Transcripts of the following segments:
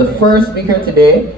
So the first speaker today,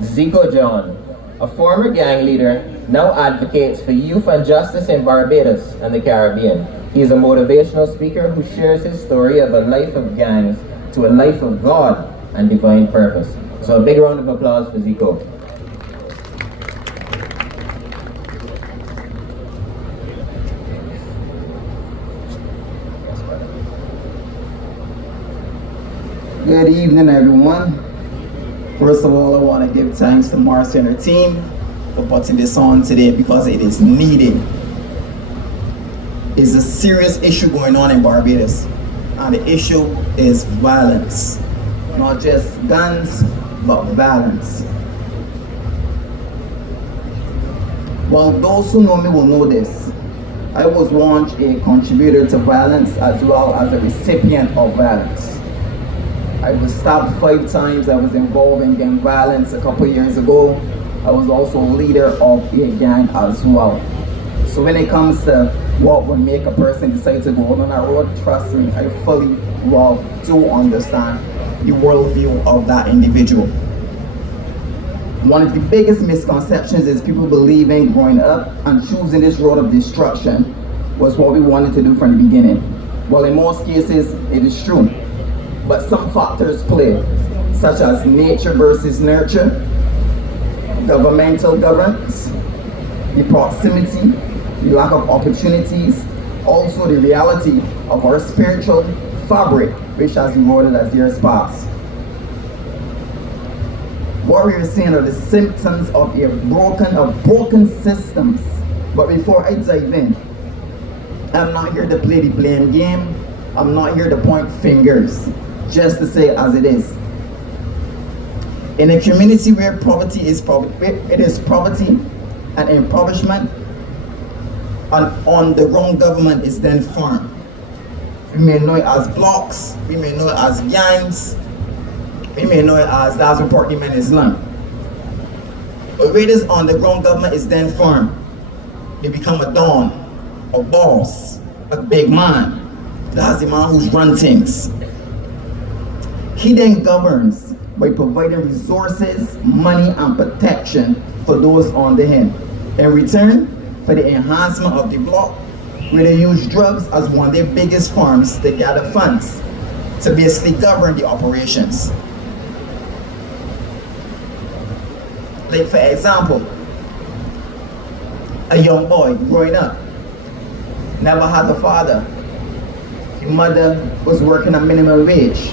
ZICO John, a former gang leader, now advocates for youth and justice in Barbados and the Caribbean. He is a motivational speaker who shares his story of a life of gangs to a life of God and divine purpose. So a big round of applause for ZICO. Good evening, everyone. First of all, I want to give thanks to Marcia and her team for putting this on today because it is needed. It's a serious issue going on in Barbados, and the issue is violence. Not just guns, but violence. Well, those who know me will know this. I was once a contributor to violence as well as a recipient of violence. I was stabbed 5 times. I was involved in gang violence a couple years ago. I was also a leader of a gang as well. So when it comes to what would make a person decide to go on that road, trust me, I fully do understand the worldview of that individual. One of the biggest misconceptions is people believing growing up and choosing this road of destruction was what we wanted to do from the beginning. Well, in most cases, it is true. But some factors play, such as nature versus nurture, governmental governance, the proximity, the lack of opportunities, also the reality of our spiritual fabric, which has eroded as years pass. What we are seeing are the symptoms of broken systems. But before I dive in, I'm not here to play the blame game. I'm not here to point fingers. Just to say as it is. In a community where poverty is poverty and impoverishment, and on the wrong government is then formed. We may know it as blocks, we may know it as gangs, we may know it as that's what Portland men is learned. But where it is on the wrong government is then formed, they become a don, a boss, a big man. That's the man who's run things. He then governs by providing resources, money, and protection for those under him. In return for the enhancement of the block, where they use drugs as one of their biggest forms to gather funds to basically govern the operations. Like for example, a young boy growing up, never had a father. His mother was working a minimum wage.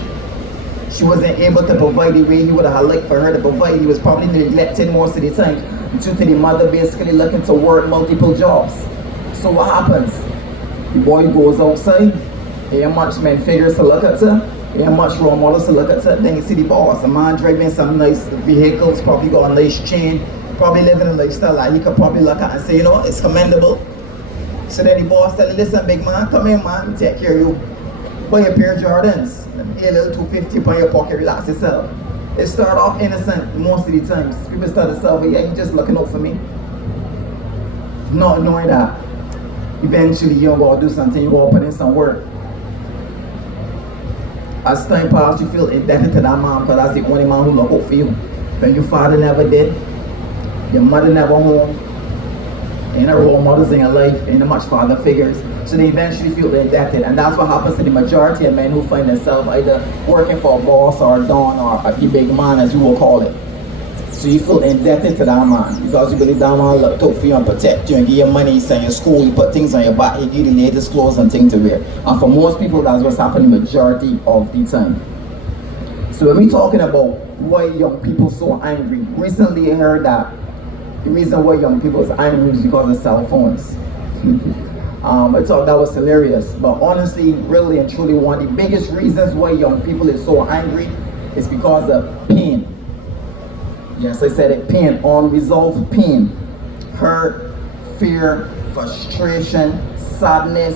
She wasn't able to provide the way he would have liked for her to provide. He was probably neglected most of the time due to the mother basically looking to work multiple jobs. So what happens? The boy goes outside, he ain't much men figures to look at her, he ain't much role models to look at her. Then you see the boss, a man driving some nice vehicles, probably got a nice chain, probably living a lifestyle that he could probably look at and say, you know, it's commendable. So then the boss tell him, listen big man, come here man, take care of you. Buy a pair of Jordans. A little 250 on your pocket, relax yourself. It start off innocent most of the times. People start to say, yeah, you just looking out for me. Not knowing that eventually you're going to do something, you're going to put in some work. As time passes, you feel indebted to that man because that's the only man who look out for you. When your father never did, your mother never home, ain't no role models in your life, ain't no much father figures. So they eventually feel indebted, and that's what happens to the majority of men who find themselves either working for a boss or a don or a big man, as you will call it. So you feel indebted to that man because you believe that man look out for you and protect you and give you money, you send you school, you put things on your back, he give you the latest clothes and things to wear. And for most people, that's what's happening the majority of the time. So when we're talking about why young people so angry, recently I heard that the reason why young people are angry is because of cell phones. I thought that was hilarious, but honestly, really and truly, one of the biggest reasons why young people is so angry is because of pain. Yes, I said it, pain, unresolved pain, hurt, fear, frustration, sadness,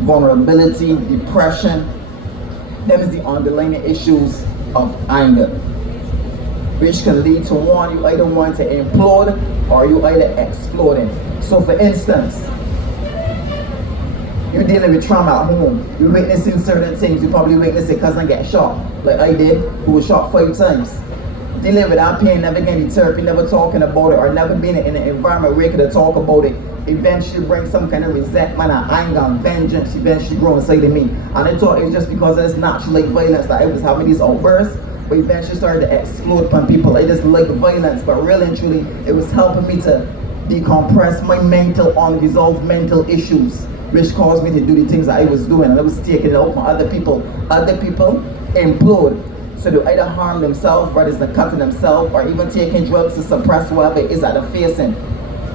vulnerability, depression. Them is the underlying issues of anger, which can lead to one, you either want to implode or you either exploding. So for instance, You're dealing with trauma at home. You're witnessing certain things. You probably witnessed a cousin get shot, like I did, who was shot 5 times. Dealing with that pain, never getting therapy, never talking about it, or never being in an environment where you could talk about it, eventually brings some kind of resentment and anger and vengeance eventually grow inside of me. And I thought it was just because of this natural like violence that I was having these outbursts, but eventually started to explode upon people. I just like violence, but really and truly, it was helping me to decompress my mental, unresolved mental issues, which caused me to do the things that I was doing, and I was taking it out on other people. Other people implode. So they either harm themselves, whether it's cutting themselves, or even taking drugs to suppress whatever it is that they're facing.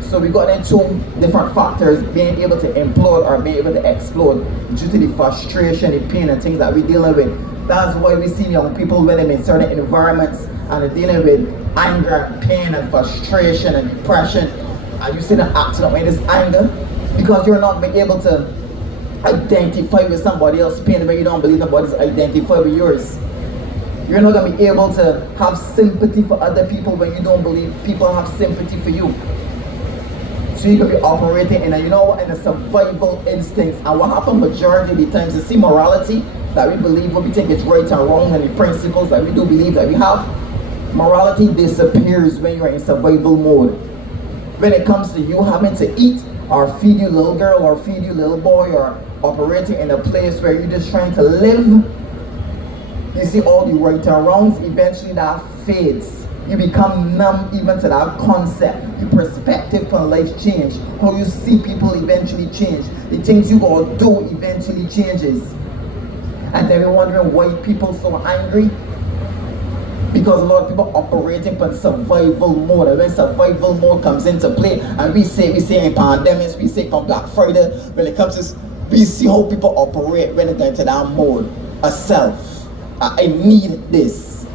So we got into 2 different factors, being able to implode or being able to explode due to the frustration, the pain and things that we're dealing with. That's why we see young people when they're in certain environments and they're dealing with anger, pain and frustration and depression, and you see them acting up in this anger because you're not being able to identify with somebody else's pain when you don't believe nobody's identify with yours. You're not going to be able to have sympathy for other people when you don't believe people have sympathy for you. So you can be operating in a, in a survival instincts. And what happens majority of the times is see morality that we believe, what we think is right and wrong, and the principles that we do believe that we have. Morality disappears when you're in survival mode. When it comes to you having to eat, or feed your little girl, or feed your little boy, or operating in a place where you're just trying to live, you see all the right and wrongs, eventually that fades. You become numb even to that concept. Your perspective on life change. How you see people eventually change. The things you gotta do eventually changes. And then you're wondering why people so angry. Because a lot of people operating in survival mode. And when survival mode comes into play, and we say in pandemics, we say on Black Friday, when it comes to, we see how people operate when they get into that mode. A self. I need this.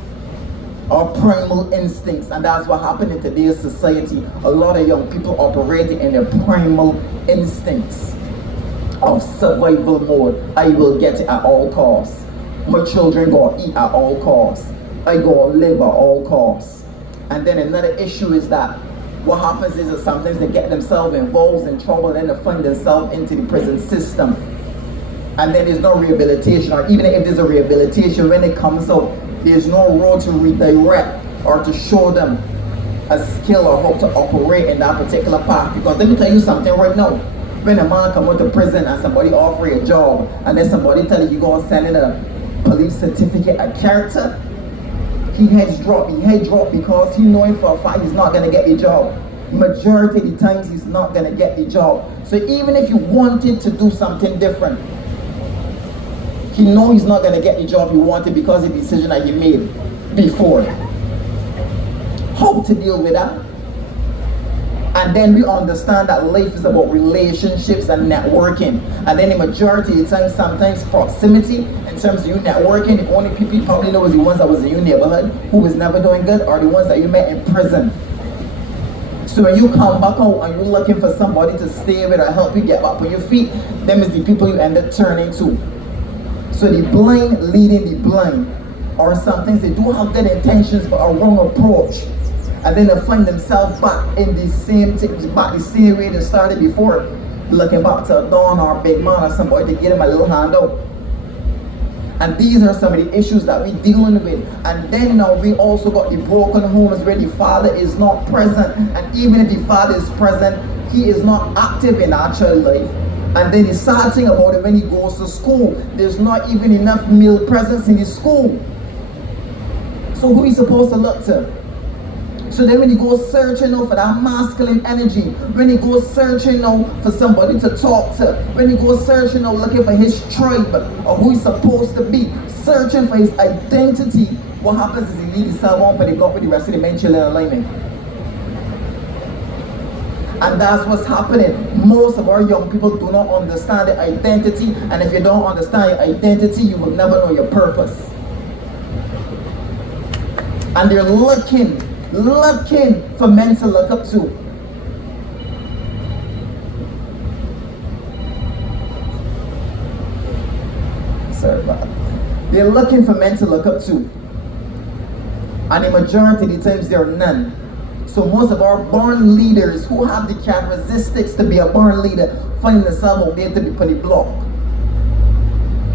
Our primal instincts, and that's what happened in today's society. A lot of young people operating in their primal instincts of survival mode. I will get it at all costs. My children go eat at all costs. I go live at all costs. And then another issue is that what happens is that sometimes they get themselves involved in trouble and then they find themselves into the prison system. And then there's no rehabilitation, or even if there's a rehabilitation, when it comes out, there's no road to redirect or to show them a skill or how to operate in that particular path. Because let me tell you something right now. When a man comes out of prison and somebody offers you a job, and then somebody tells you go send in a police certificate, a character, he head drop because he knowing for a fact he's not going to get the job. Majority of the times he's not going to get the job. So even if you wanted to do something different, he knows he's not going to get the job he wanted because of the decision that he made before. How to deal with that? And then we understand that life is about relationships and networking. And then the majority of the time, sometimes proximity, in terms of you networking, the only people you probably know is the ones that was in your neighborhood, who was never doing good, or the ones that you met in prison. So when you come back out and you're looking for somebody to stay with or help you get back on your feet, them is the people you end up turning to. So the blind leading the blind, or sometimes they do have good intentions but a wrong approach, and then they find themselves back in the same way they started before, looking back to a Don or a big man or somebody to get them a little handout. And these are some of the issues that we're dealing with. And then now we also got the broken homes where the father is not present, and even if the father is present, he is not active in our child life. And then the sad thing about it, when he goes to school, there's not even enough male presence in his school. So who is supposed to look to? So then when he goes searching for that masculine energy, when he goes searching for somebody to talk to, when he goes searching looking for his tribe or who he's supposed to be, searching for his identity, what happens is he leaves himself on, but he got with the rest of the men chilling in alignment. And that's what's happening. Most of our young people do not understand their identity, and if you don't understand your identity, you will never know your purpose. And they're looking for men to look up to. Sorry about that. They're looking for men to look up to. And the majority of the times there are none. So most of our born leaders who have the characteristics to be a born leader finding themselves out there to be on the block.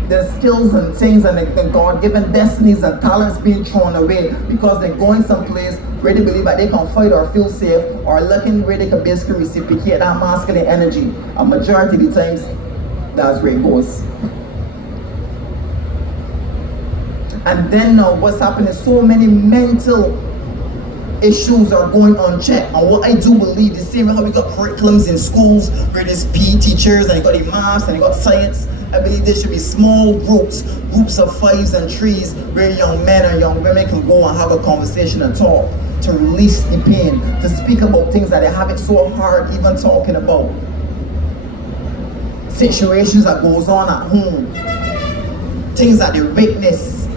Their skills and things and the God-given destinies and talents being thrown away because they're going someplace where they believe that they can fight or feel safe, or looking where they can basically reciprocate that masculine energy. A majority of the times, that's where it goes. And then now what's happening is so many mental issues are going unchecked. And what I do believe, the same way how we got curriculums in schools where there's PE teachers and you got the maths and you got science, I believe there should be small groups of 5s and 3s where young men and young women can go and have a conversation and talk, to release the pain, to speak about things that they have it so hard even talking about. Situations that goes on at home, things that they witness,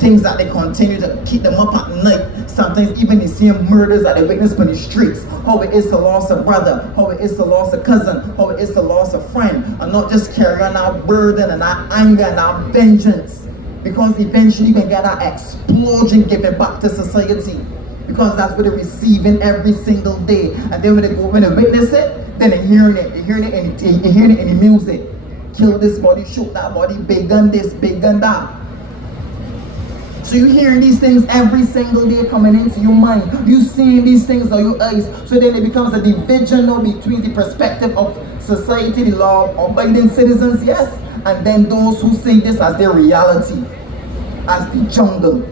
things that they continue to keep them up at night. Sometimes even the same murders that they witness on the streets. How it is to lose a brother, how it is to lose a cousin, how it is to lose a friend, and not just carry on that burden and that anger and that vengeance, because eventually you can get that explosion given back to society, because that's what they're receiving every single day. And then when they witness it, then they're hearing it in the music. Kill this body, shoot that body, big gun this, big gun that. So you're hearing these things every single day coming into your mind. You seeing these things on your eyes. So then it becomes a division now between the perspective of society, the law-abiding citizens, yes, and then those who see this as their reality, as the jungle.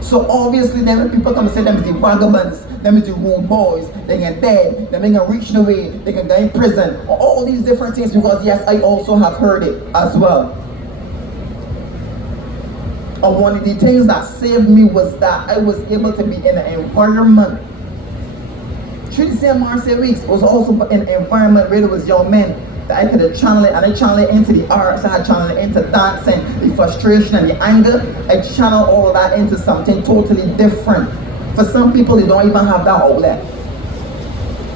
So obviously then when people come and say them is the vagabonds, them is the road boys, they get dead, they can reach the way, they can go in prison, all these different things, because yes, I also have heard it as well. And one of the things that saved me was that I was able to be in an environment. Through the same Marseille weeks, it was also in an environment where there was young men that I could channel it, and I channel it into the arts, I channel it into dancing, the frustration and the anger. I channel all of that into something totally different. For some people, they don't even have that outlet.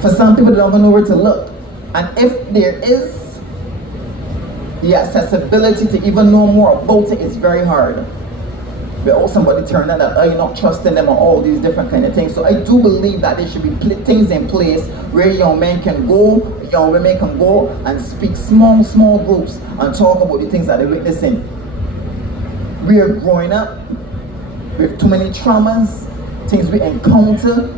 For some people, they don't even know where to look. And if there is the accessibility to even know more about it, it's very hard. Without somebody turning that eye, not trusting them, and all these different kind of things. So I do believe that there should be things in place where young men can go, young women can go and speak small groups and talk about the things that they're witnessing. We are growing up with too many traumas, things we encounter,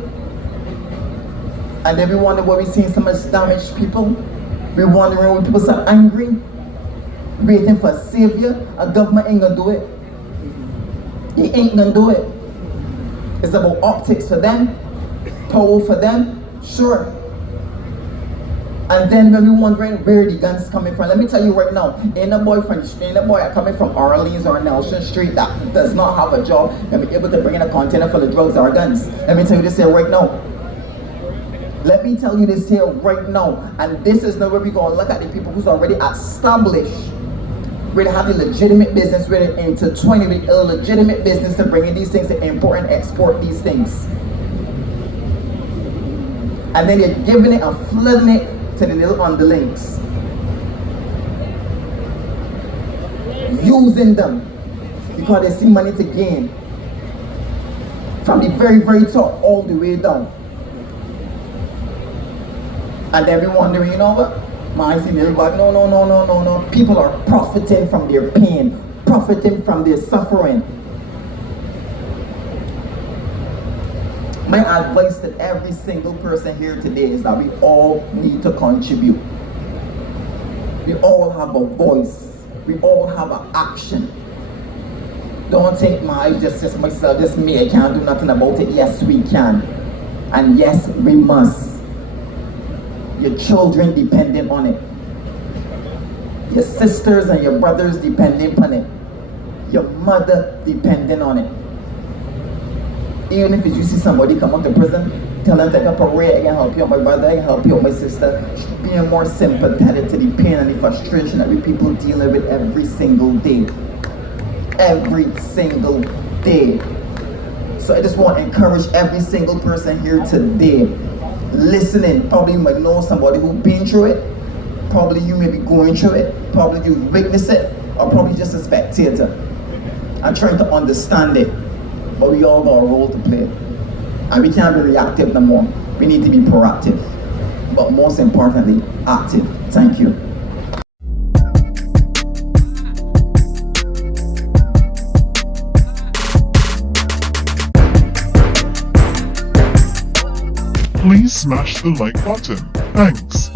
and then we wonder why we're seeing so much damaged people. We're wondering why people are angry, waiting for a savior. A government ain't gonna do it. He ain't gonna do it. It's about optics for them, power for them, sure. And then when we're wondering where the guns coming from, let me tell you right now, ain't a boy coming from Orleans or Nelson Street that does not have a job and be able to bring in a container full of drugs or guns. Let me tell you this here right now. Let me tell you this here right now. And this is the way we go and look at the people who's already established, where they have the legitimate business, where they're intertwining with illegitimate business to bring in these things, to import and export these things. And then they're giving it and flooding it to the little underlings. Using them because they see money to gain. From the very, very top all the way down. And then we're wondering, you know what? Man, see little bag. No. People are profiting from their pain, profiting from their suffering. My advice to every single person here today is that we all need to contribute. We all have a voice. We all have an action. Don't think, man, it's just myself, just me, I can't do nothing about it. Yes, we can. And yes, we must. Your children depending on it. Your sisters and your brothers depending on it. Your mother depending on it. Even if you see somebody come out to prison, tell them to take a parade, I can help you out my brother, I can help you out my sister. Being more sympathetic to the pain and the frustration that we people dealing with every single day. Every single day. So I just want to encourage every single person here today, listening. Probably you might know somebody who's been through it. Probably you may be going through it. Probably you witness it. Or probably just a spectator. I'm trying to understand it. But we all got a role to play. And we can't be reactive no more. We need to be proactive, but most importantly, active. Thank you. Please smash the like button. Thanks.